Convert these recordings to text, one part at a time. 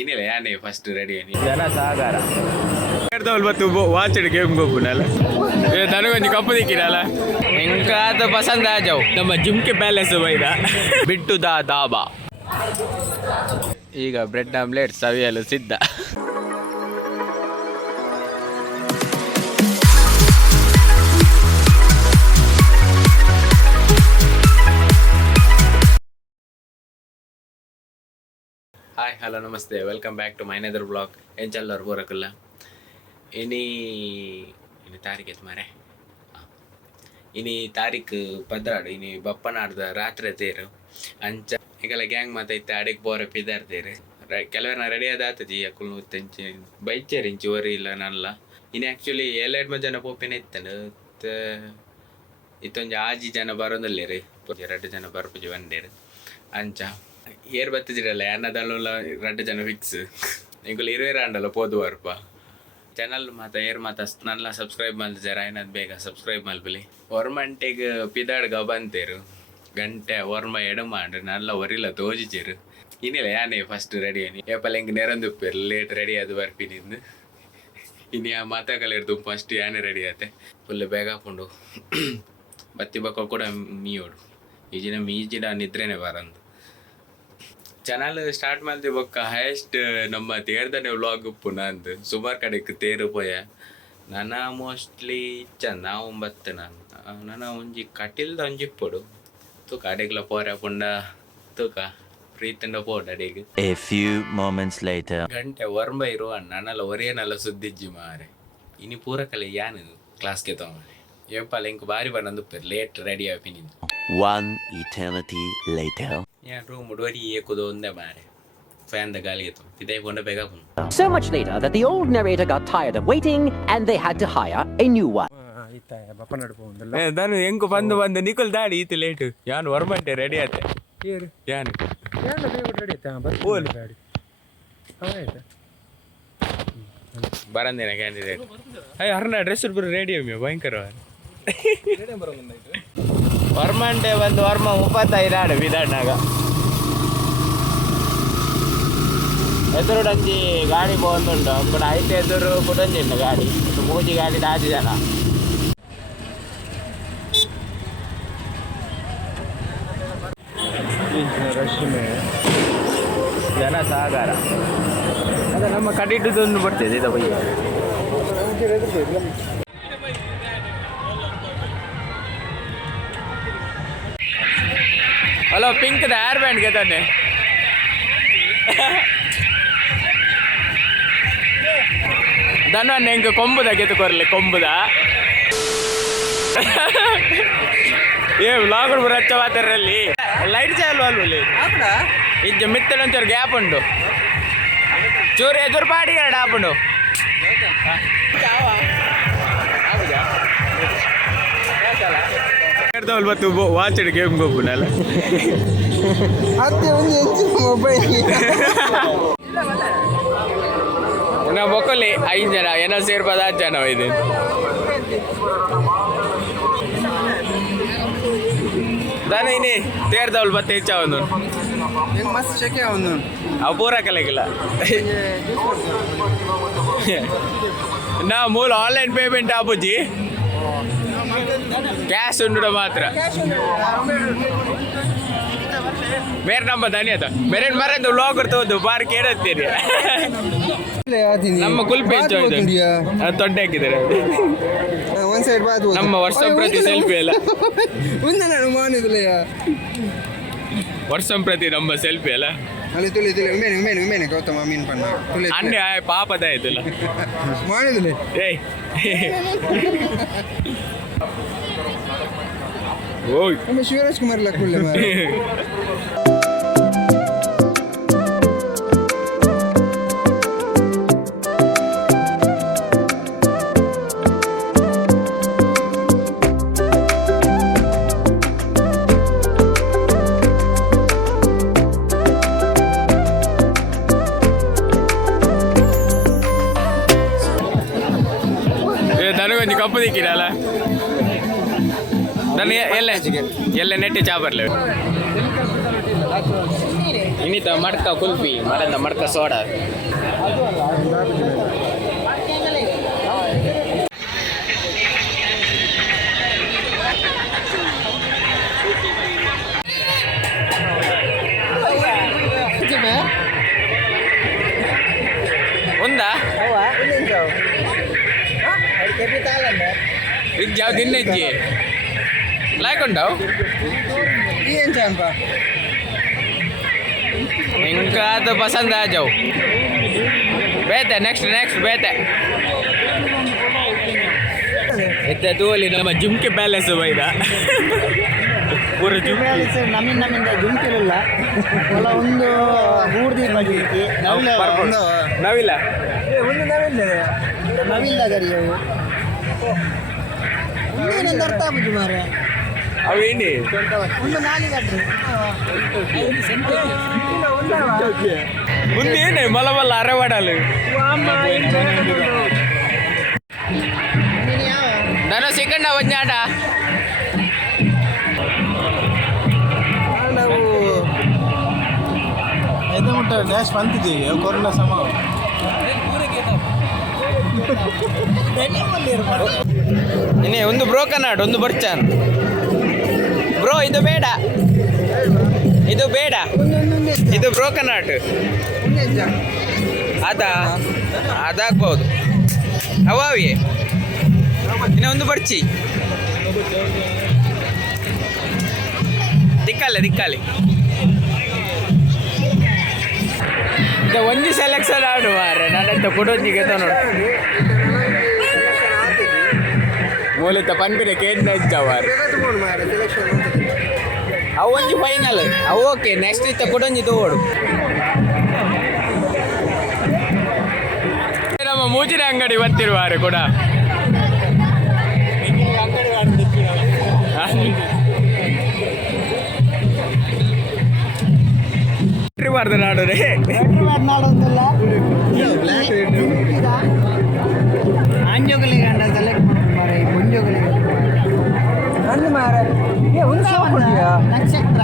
ಇನ್ನಿಲ್ಲ ಯಾನೇ first ready ಜನ ಸಾಗಾರ ಬತ್ತು ವಾಚಡ್ ಗೇಮ್ ಗೊಬ್ಬನಲ್ಲ ನನಗೊಂದು ಕಪ್ಪು ದಿಕ್ಕಿರಲ್ಲ ಎಂಕಾದ ಪಸಂದ ಆಜಾವ್ ನಮ್ಮ ಜುಮ್ಕೆ ಪ್ಯಾಲೇಸ್ ಬೈದ ಬಿಟ್ಟು ದಾಬಾ ಈಗ ಬ್ರೆಡ್ ಆಮ್ಲೆಟ್ ಸವಿಯಲು ಸಿದ್ಧ. Hi hello namaste, welcome back to my nether blog. ಏನು ಚಲ್ಲೋರು ಬೋರಕ್ಕಲ್ಲ ಇನಿ ತಾರೀಕು ಮಾರೆ ಇನಿ ತಾರೀಕು 16 ಇನಿ ಬಪ್ಪನಾಡ್ದ ರಾತ್ರಿ ತೇರು ಅಂಚ ಈಗೆಲ್ಲ ಗ್ಯಾಂಗ್ ಮಾತೈತೆ ಅಡಿಗೆ ಬೋರ ಪಿದಾರ್ ತೇರು ಕೆಲವರನ್ನ ರೆಡಿ ಆದಾತಜಿ ಅಕ್ಕಳು ತೆಂಚಿ ಬೈಚೇರಿ ಇಂಚಿ ಓರಿ ಇಲ್ಲ ನಲ್ಲ ಇನ್ನು ಆ್ಯಕ್ಚುಲಿ 7 ಜನ ಪೋಪಿನ ಇತ್ತನು ಇತ್ತೊಂದು ಆಜಿ ಜನ ಬರೋದಲ್ಲೇ 2 ಜನ ಬರ್ಪುಜಿ ಬಂಡೇರು ಅಂಚ ಏರ್ ಬತ್ತಿದಿರಲ್ಲ ಅನ್ನದಲ್ಲ 2 ಜನ ಫಿಕ್ಸ್ ನಿಂಗೆ 20 ಆಂಡಲ್ಲ ಪೋದು ಬರ್ಪ ಚಾನಲ್ ಮಾತ ಏರ್ ಮಾತ ನಲ್ಲ ಸಬ್ಸ್ಕ್ರೈಬ್ ಮಾಡ್ತಿದ್ದಾರೆ ಏನದು ಬೇಗ ಸಬ್ಸ್ಕ್ರೈಬ್ ಮಲ್ಪಲಿ ಒರ್ಮಂಟೆಗೆ ಪಿದಾಡ್ಗ ಬಂತೇರು ಗಂಟೆ ಒರ್ಮ ಎಡು ಮಾಡ್ರಿ ನಲ್ಲ ಒರಿಲ್ಲ ತೋಜಿಚೇರು ಇನ್ನಿಲ್ಲ ಯಾನೇ ಫಸ್ಟ್ ರೆಡಿ ಆನಿ ಏಪಲ್ಲ ಹಿಂಗೆ ನೆರಂದುಪ್ಪೇರು ಲೇಟ್ ರೆಡಿ ಅದು ಬರ್ಪಿನಿಂದು ಇನ್ನು ಆ ಮಾತಾಕಲಿರ್ದು ಫಸ್ಟ್ ಯಾನೇ ರೆಡಿ ಆತೆ ಫುಲ್ ಬೇಗ ಹಾಕೊಂಡು ಬತ್ತಿ ಬಕ್ಕ ಕೂಡ ಮೀಯೋಡು ಈಜಿನ ಮೀಜಿಡ ನಿದ್ರೆನೇ ಬರಂದು ಚಾನಲ್ ಸ್ಟಾರ್ಟ್ ಮಾಡ್ತೀವಿ ಬೊಕ್ಕ ಹೈಯೆಸ್ಟ್ ನಮ್ಮ ತೇರ್ದನೆ ವ್ಲಾಗ್ ಉಪ್ಪುನ ಅಂದು ಸುಮಾರು ಕಡೆಗೆ ತೇರು ಪೋಯ ನನ್ನ ಮೋಸ್ಟ್ಲಿ ನಾವು ಬತ್ತ ನನ್ನ ಒಂಜಿ ಕಟಿಲ್ದ ಒಂಜಿಪ್ಪಡು ತೂಕ ಅಡೆಗ್ಲ ಪೋರ ಪುಂಡ ತೂಕ ಪ್ರೀತಿಂದ ಪೋಡ ಅಡೆಗೆ A few moments later ಗಂಟೆ ವರ್ಮ ಇರುವ ನನ್ನೆಲ್ಲ ಒರೇನೆಲ್ಲ ಸುದ್ದಿಜ್ಜಿ ಮಾರೆ ಇನಿ ಪೂರಕಲೆ ಯಾನು ಕ್ಲಾಸ್ಗೆ ತಗೊಂಡೆ ಏಪಲ್ಲ ಇಂಕ ಬಾರಿ ಬಂದು ಲೇಟ್ ರೆಡಿ ಆಪಿನಿಂದ. One eternity later ಯಾನ್ ರೂಮ್ ಡೋರಿ ಏಕುದು ಒಂದೇ ಮಾರೆ ಫ್ಯಾನ್ ದ ಗಾಳಿಗೆ ಇದೇ ಕೊಂಡ ಬೇಗ ಬಂದು. So much later that the old narrator got tired of waiting and they had to hire a new one. ನಾನು ಹೆಂಗು ಬಂದು ನಿಖಲ್ ದಾಡಿ ಈತ ಲೇಟ್ ಯಾನು ವರ್ಮಂಟೆ ರೆಡಿ ಆತೆ ಯಾನು ಬರಂದೇನ ಕ್ಯಾಂಡಿಡೇಟ್ ಅಯ್ಯ ಹರ್ನ ಡ್ರೆಸ್ ಬರೋ ರೆಡಿ ಅಮ್ಮಿ ಭಯಂಕರ ವರ್ಮಂಟೆ ಬಂದು ವರ್ಮ 35 ಆಡು ವಿಧಾನಾಗ ಎದುರುಡಂಜಿ ಗಾಡಿ ಬಂದುಂಟು ಕೂಡ ಐತೆ ಎದುರು ಕುಟಂಜಿಂಡು ಗಾಡಿ ಮೂಜಿ ಗಾಡಿ 4 ಜನ ಜನ ಸಾಗಾರ ಅದ ನಮ್ಮ ಕಡಿಟದೊಂದು ಬರ್ತದೆ ಇದ by hello pink the hair ಬ್ಯಾಂಡ್ಗೆ ತಾನೆ ದನವನ್ನು ಹೆಂಗೆ ಕೊಂಬುದ ಗೆತ್ತುಕೊರ್ಲಿ ಕೊಂಬುದ ಏ ವ್ಲಾಗ್ ಬರಚ್ಚ ಮಾತಾರಲ್ಲಿ ಲೈಟ್ ಚಾಲು ಅಲ್ವಲ್ಲಿ ಇಜ್ಜ ಮಿತ್ತಲೊಂಚೂರು ಗ್ಯಾಪ್ ಉಂಟು ಚೂರು ಎದುರು ಪಾಡಿ ಎರಡು ಆಪುಂಡು ಬತ್ತು ವಾಚಡ್ ಗೇಮ್ ಗೊಬ್ಬನಲ್ಲ ನಾ ಬೊಕ್ಕಲಿ 5 ಜನ ಏನೋ ಸೇರ್ಬೋದು 10 ಜನ ಇದು दाने इनी तेर दवल बत्ते इच्छा वंदु एक मस्त चेके वंदु अब पूरा कलेगिಲ್ಲ ना मूल ऑनलाइन पेमेंट आपुजी कैश उंडुड मात्र मेरे नंबर धन्यता मेरे मरंದು ವ್ಲಾಗ್ ಇರ್ತದೆ ಬಾರ್ ಕೇಳುತ್ತೀರಿ ನಮ್ಮ ಕುಲ್ಪೆ ತೊಡ್ಡೆ ಹಾಕಿದ್ದಾರೆ ಒಂದು ಸೈಡ್ ಬಾದು ನಮ್ಮ ವರ್ಷ ಪ್ರತಿ ಸೆಲ್ಫಿ ಅಲ್ಲ ಮುಂದೆ ನಾನು ಮಾನಿದಲೆಯ ವರ್ಷ ಪ್ರತಿ ನಮ್ಮ ಸೆಲ್ಫಿ ಅಲ್ಲ ಅಲ್ಲಿ ತುಳಿ ಮೇನೆ ಗೌತಮ್ ಅಮೀನ್ ಪನ್ನ ತುಳಿ ಅನ್ನೆ ಪಾಪದ ಆಯ್ತಲ್ಲ ಮಾನಿದಲೆ ಏಯ್ ಓಯ್ ನಮ್ಮ ಶಿವರಾಜ್ ಕುಮಾರ್ ಲಕ್ಕುಳ್ಳೆ ಮಾರೆ ನನಗೊಂದು ಕಪ್ಪು ದಿಕ್ಕಿರಲ್ಲ ನಾನು ಎಲ್ಲ ನೆಟ್ಟಿ ಚಾ ಬರಲಿ ಇನ್ನಿತ ಮಡ್ಕ ಕುಲ್ಫಿ ಮರದ ಮಡ್ಕ ಸೋಡಾ ఉందా ఇది జావు తిన్నచ్చి లేకుండావు ఏం చాన్పా ఇంకా तो पसंद आ जाओ बेहतर नेक्स्ट बेहतर इतने तो वाली ना मैं जिम के बैलेंस है भाई ना पूरे जिम ಬ್ಯಾಲೆನ್ಸ್ ನಮ್ಮಿಂದ ಜುಮ್ಕಿರಲ್ಲ ಒಳ ಒಂದು ಮೂರ್ದಿ ಬಜೆಟ್ಗೆ ನವಿಲ್ಲ ಒಂದು ನವಿಲ್ಲ ಗರಿ ಅವು ಒಂದೇನಂತ ಅರ್ಥ ಆಗುದು ಮಾರೆ ಅವೇಂಡಿ ಒಂದು ನಾಲಿಗಟ್ರಿ ಮುಂದೇನೆ ಮಲಮಲ್ಲ ಅರವಾಡಲು ನಾನು ಸಿಕ್ಕಂಡ ಒಂಜಾಟ ನಾವು ಎದಮುಟ್ಟ ಡ್ಯಾಶ್ ಬಂತಿದ್ದೀವಿ ಕೊರೋನಾ ಸಮ ಇನ್ನೇ ಒಂದು ಬ್ರೋಕನ್ ಆಡ್ ಒಂದು ಬರ್ಚಾನ್ ಬ್ರೋ ಇದು ಬೇಡ ಇದು ಬ್ರೋಕನ್ ಆಟ್ ಅದಾಗ್ಬೋದು ಅವಾವಿ ಇನ್ನ ಒಂದು ಬರ್ಚಿ ದಿಕ್ಕಾಲಿ ಒಂಜಿ ಸೆಲೆಕ್ಷನ್ ಆಡು ಮಾರೆ ನನ್ನಂತ ಕೊಡೋಜಿಗೆ ನೋಡು ಮೂಲತ ಪನ್ಪಿನ ಕೇಂದ್ರ ಇದ್ದಾವಾರು ಅವು ಒಂಜಿ ಫೈನಲ್ ಅವು ಓಕೆ ನೆಕ್ಸ್ಟ್ ಇತ್ತ ಕೊಡೊಂಜಿ ತಗೋಡು ನಮ್ಮ ಮೂಜಿನ ಅಂಗಡಿ ಬರ್ತಿರುವಾರು ಕೂಡ ಬಾರ್ದು ನಾಡೋರೆ ನಾಡೊಂದಿಲ್ಲ ಆಂಜೋಗಲಿ ಗಂಡ ಸೆಲೆಕ್ಟ್ ಮಾರೆ ಮುಂಜೋಗಲಿ ಒಂದು ಮಾರೆ ನಕ್ಷತ್ರ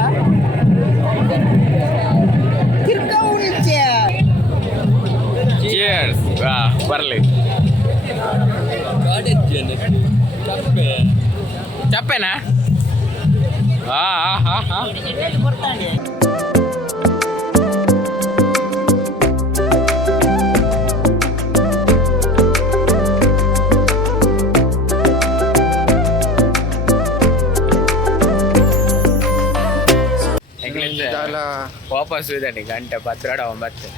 ಚಿಯರ್ಸ್ ಬರಲಿ ಚಪ್ಪೆನಾ ವಾಪಸ್ ಇದ್ದಾನೆ ಗಂಟೆ 10:09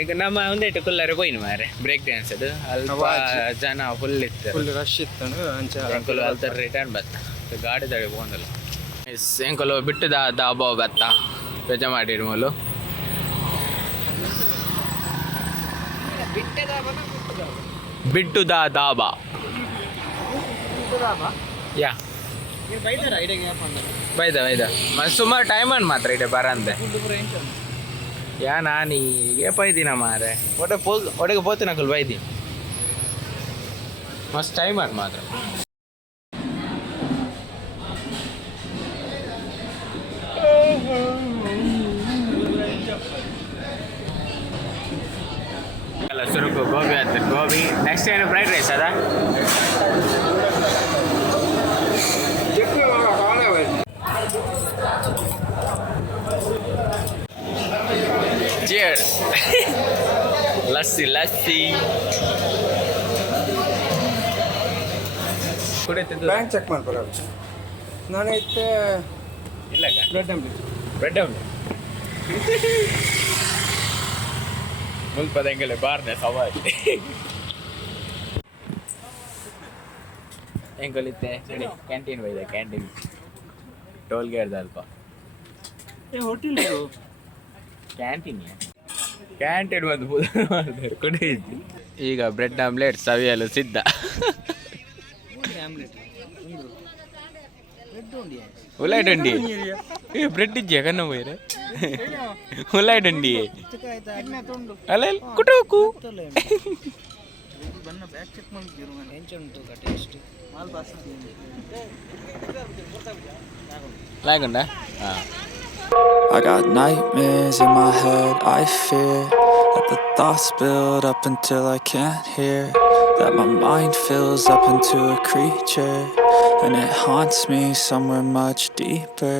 ಈಗ ನಮ್ಮ ಒಂದೇಟು ಕುಲ್ಲರು ಹೋಯ್ನು ಮಾರೆ ಬ್ರೇಕ್ ಡ್ಯಾನ್ಸ್ ಅದು ಅಲ್ಪ ಜನ ಫುಲ್ ಇತ್ತು ಫುಲ್ ರಶ್ ಇತ್ತು ಎಂಕಲು ಅಲ್ತರ ರಿಟರ್ನ್ ಬತ್ತ ಗಾಡಿ ತಡೆ ಹೋಗಲ್ಲ ಎಂಕಲು ಬಿಟ್ಟದ ದಾಬಾ ಬತ್ತ ಪೂಜೆ ಮಾಡಿರು ಮೂಲು ಬಿಟ್ಟುದ ದಾಬಾ ಯಾ ಬೈದ ಸುಮಾರು ಟೈಮ್ ಅನ್ ಮಾತ್ರ ಇದೆ ಬರಂದೆ ಯಾ ನಾನಿ ಏಪೈದಿನ ಮಾರೆ ಒಡೆಗೆ ಪೋತಿನ ಕುಲ್ ಬೈದಿ ಮಸ್ತ್ ಟೈಮ್ ಅನ್ ಮಾತ್ರ ಅಲ್ಲ ಸುರುಕು ಗೋಬಿ ಆಯ್ತು ಗೋಬಿ ನೆಕ್ಸ್ಟ್ ಏನು ಫ್ರೈಡ್ ರೈಸ್ ಅದ Cheers. Lassi. ಬ್ಯಾಂಕ್ ಚೆಕ್ ಮಾಡ್ಬಾರ ನಾನು ಇತ್ತೆ ಇಲ್ಲ ಬ್ರೆಡ್ ಆಮ್ಲೆಟ್ ಮುಲ್ಪದಂಗೆಲೆ ಬಾರ್ನೆ ಸವಾರಿ ಹೆಂಗೊಲಿತ್ತೆ ಕ್ಯಾಂಟೀನ್ ಬೈದೆ ಕ್ಯಾಂಟೀನ್ ಟೋಲ್ ಗೇಟ್ ಅಲ್ಪ ಹೋಟೆಲ್ ಕ್ಯಾಂಟೀನ್ ಒಂದು ಕೊಡಿ ಈಗ ಬ್ರೆಡ್ ಆಮ್ಲೆಟ್ ಸವಿಯಲು ಸಿದ್ಧ ಉಳ್ಳಾಗಡ್ಡಿ ಬ್ರೆಡ್ ಇದೆಯಾ ಕನ್ನ ಹೋಯ್ರೆ ಉಳ್ಳಾಗಡ್ಡಿ ಅಲ್ಲ ಕುಟುಕು ಬನ್ನ ಬ್ಯಾಕ್ ಚೆಕ್ ಮಾಡಿದ್ರು ಹೆಂಚುಂಟು ಟೇಸ್ಟ್ ಮಾಲ್ ಪಾಸ್ లాగండా I got nightmares in my head, I fear that the thoughts build up until I can't hear, that my mind fills up into a creature, and it haunts me somewhere much deeper.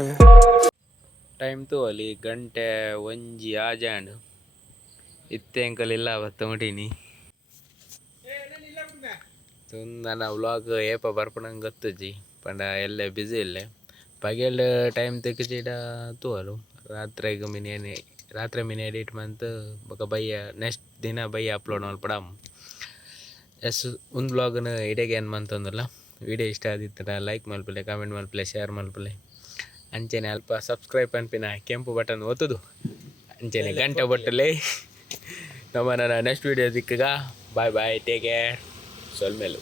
Time ತೋಲಿ ಗಂಟೆ ಒಂಜಿ ಆಜಾಂಡ್ ಇತ್ತೆ ಅಂಕಲೆಲ್ಲ ಬತ್ತಮಟೀನಿ ನನ್ನ vlog ಏಪ ಬರ್ಪಣಂಗೆ ಗೊತ್ತಜ್ಜಿ ಪಂಡ ಎಲ್ಲೇ busy ಇಲ್ಲೇ ಪಗೆಲ್ time ತೆಕ್ಕಿಚಿಡ ತೂವಲು ರಾತ್ರಿ mini edit month ಬೊಕ ಬಯ್ಯ ನೆಕ್ಸ್ಟ್ ದಿನ ಬಯ್ಯ ಅಪ್ಲೋಡ್ ಮಲ್ಪಡಮ್ ಎಸ್ ಒಂದು ವ್ಲಾಗ್ನ ಇಡೆಗೆ ಏನು ಮಂತಂದಲ್ಲ ವಿಡಿಯೋ ಇಷ್ಟ ಆದಿತ್ತರ ಲೈಕ್ ಮಲ್ಪಲೆ ಕಾಮೆಂಟ್ ಮಲ್ಪಲೆ ಶೇರ್ ಮಲ್ಪಲೆ ಅಂಚೆನೆ ಅಲ್ಪ ಸಬ್ಸ್ಕ್ರೈಬ್ ಅನ್ಪಿನ ಕೆಂಪು ಬಟನ್ ಒತ್ತುದು ಅಂಚೆನೆ ಗಂಟೆ ಬಟ್ಟಲೆ ನಮ್ಮ ನನ್ನ ನೆಕ್ಸ್ಟ್ ವಿಡಿಯೋ ದಿಕ್ಕಗ ಬಾಯ್ ಬಾಯ್ ಟೇಕ್ ಕೇರ್ ಸೊಲ್ಮೇಲು